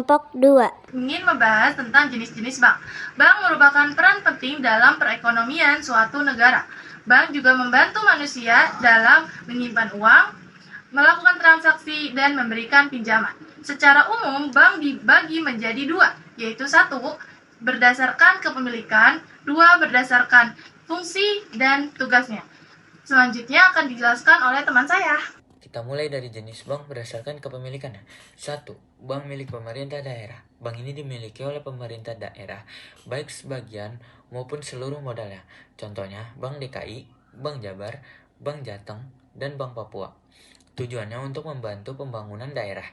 Kelompok 2. Ingin membahas tentang jenis-jenis bank. Bank merupakan peran penting dalam perekonomian suatu negara. Bank juga membantu manusia dalam menyimpan uang, melakukan transaksi, dan memberikan pinjaman. Secara umum, bank dibagi menjadi dua, yaitu satu, berdasarkan kepemilikan, dua, berdasarkan fungsi dan tugasnya. Selanjutnya akan dijelaskan oleh teman saya. Kita mulai dari jenis bank berdasarkan kepemilikan. 1. Bank milik pemerintah daerah. Bank ini dimiliki oleh pemerintah daerah, baik sebagian maupun seluruh modalnya. Contohnya, Bank DKI, Bank Jabar, Bank Jateng, dan Bank Papua. Tujuannya untuk membantu pembangunan daerah.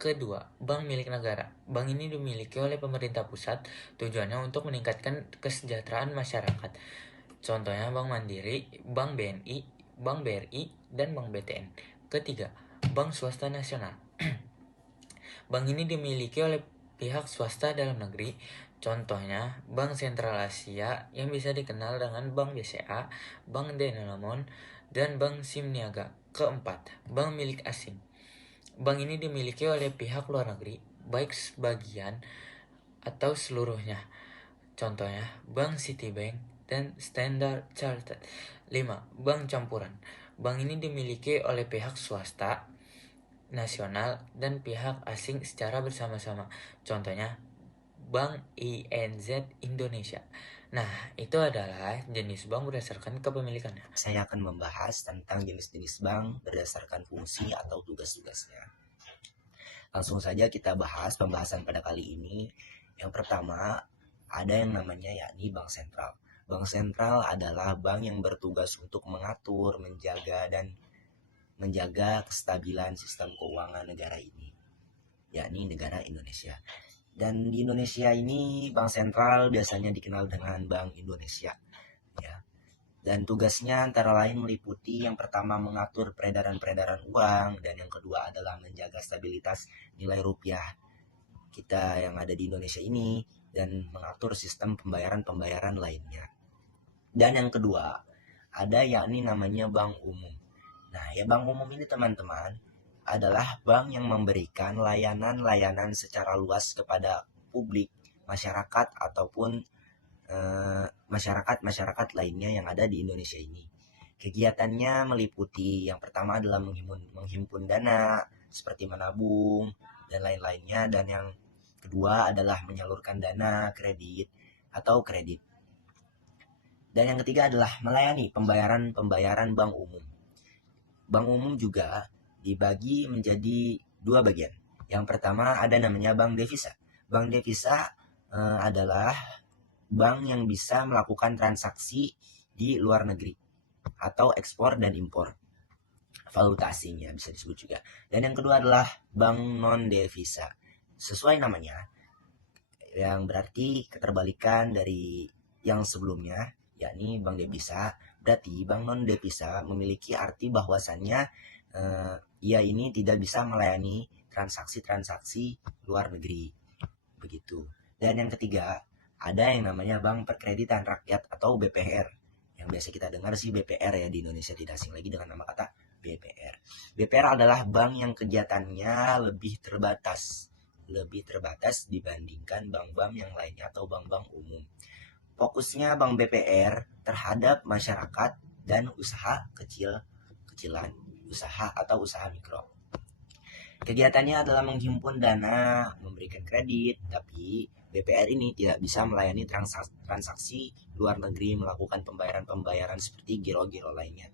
Kedua, bank milik negara. Bank ini dimiliki oleh pemerintah pusat. Tujuannya untuk meningkatkan kesejahteraan masyarakat. Contohnya Bank Mandiri, Bank BNI, Bank BRI, dan Bank BTN. Ketiga, bank swasta nasional. Bank ini dimiliki oleh pihak swasta dalam negeri. Contohnya Bank Sentral Asia yang bisa dikenal dengan Bank BCA, Bank Danamon, dan Bank Simniaga. Keempat, bank milik asing. Bank ini dimiliki oleh pihak luar negeri, baik sebagian atau seluruhnya. Contohnya Bank Citibank dan Standard Chartered. 5. Bank campuran. Bank ini dimiliki oleh pihak swasta, nasional, dan pihak asing secara bersama-sama. Contohnya Bank INZ Indonesia. Nah, itu adalah jenis bank berdasarkan kepemilikannya. Saya akan membahas tentang jenis-jenis bank berdasarkan fungsi atau tugas-tugasnya. Langsung saja kita bahas pembahasan pada kali ini. Yang pertama, ada yang namanya yakni bank sentral. Bank sentral adalah bank yang bertugas untuk mengatur, menjaga kestabilan sistem keuangan negara ini, yakni negara Indonesia. Dan di Indonesia ini bank sentral biasanya dikenal dengan Bank Indonesia, ya. Dan tugasnya antara lain meliputi yang pertama mengatur peredaran uang, dan yang kedua adalah menjaga stabilitas nilai rupiah kita yang ada di Indonesia ini, dan mengatur sistem pembayaran lainnya. Dan yang kedua, ada yakni namanya bank umum. Nah, ya bank umum ini teman-teman adalah bank yang memberikan layanan-layanan secara luas kepada publik, masyarakat ataupun masyarakat lainnya yang ada di Indonesia ini. Kegiatannya meliputi yang pertama adalah menghimpun dana seperti menabung dan lain-lainnya, dan yang kedua adalah menyalurkan dana kredit. Dan yang ketiga adalah melayani pembayaran bank umum. Bank umum juga dibagi menjadi dua bagian. Yang pertama ada namanya bank devisa. Bank devisa adalah bank yang bisa melakukan transaksi di luar negeri atau ekspor dan impor valuta asingnya bisa disebut juga. Dan yang kedua adalah bank non devisa. Sesuai namanya, yang berarti keterbalikan dari yang sebelumnya, yakni bank devisa. Berarti bank non devisa memiliki arti bahwasannya ia ini tidak bisa melayani transaksi luar negeri, begitu. Dan yang ketiga, ada yang namanya Bank Perkreditan Rakyat atau BPR. Yang biasa kita dengar sih BPR ya di Indonesia, tidak asing lagi dengan nama kata BPR. BPR adalah bank yang kegiatannya lebih terbatas dibandingkan bank-bank yang lainnya atau bank-bank umum. Fokusnya Bank BPR terhadap masyarakat dan usaha kecilan, usaha atau usaha mikro. Kegiatannya adalah menghimpun dana, memberikan kredit, tapi BPR ini tidak bisa melayani transaksi luar negeri, melakukan pembayaran seperti giro-giro lainnya.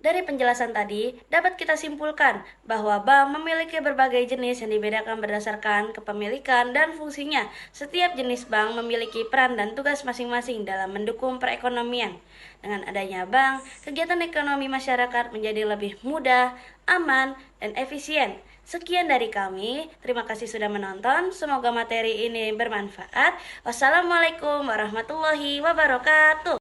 Dari penjelasan tadi, dapat kita simpulkan bahwa bank memiliki berbagai jenis yang dibedakan berdasarkan kepemilikan dan fungsinya. Setiap jenis bank memiliki peran dan tugas masing-masing dalam mendukung perekonomian. Dengan adanya bank, kegiatan ekonomi masyarakat menjadi lebih mudah, aman, dan efisien. Sekian dari kami, terima kasih sudah menonton, semoga materi ini bermanfaat. Wassalamualaikum warahmatullahi wabarakatuh.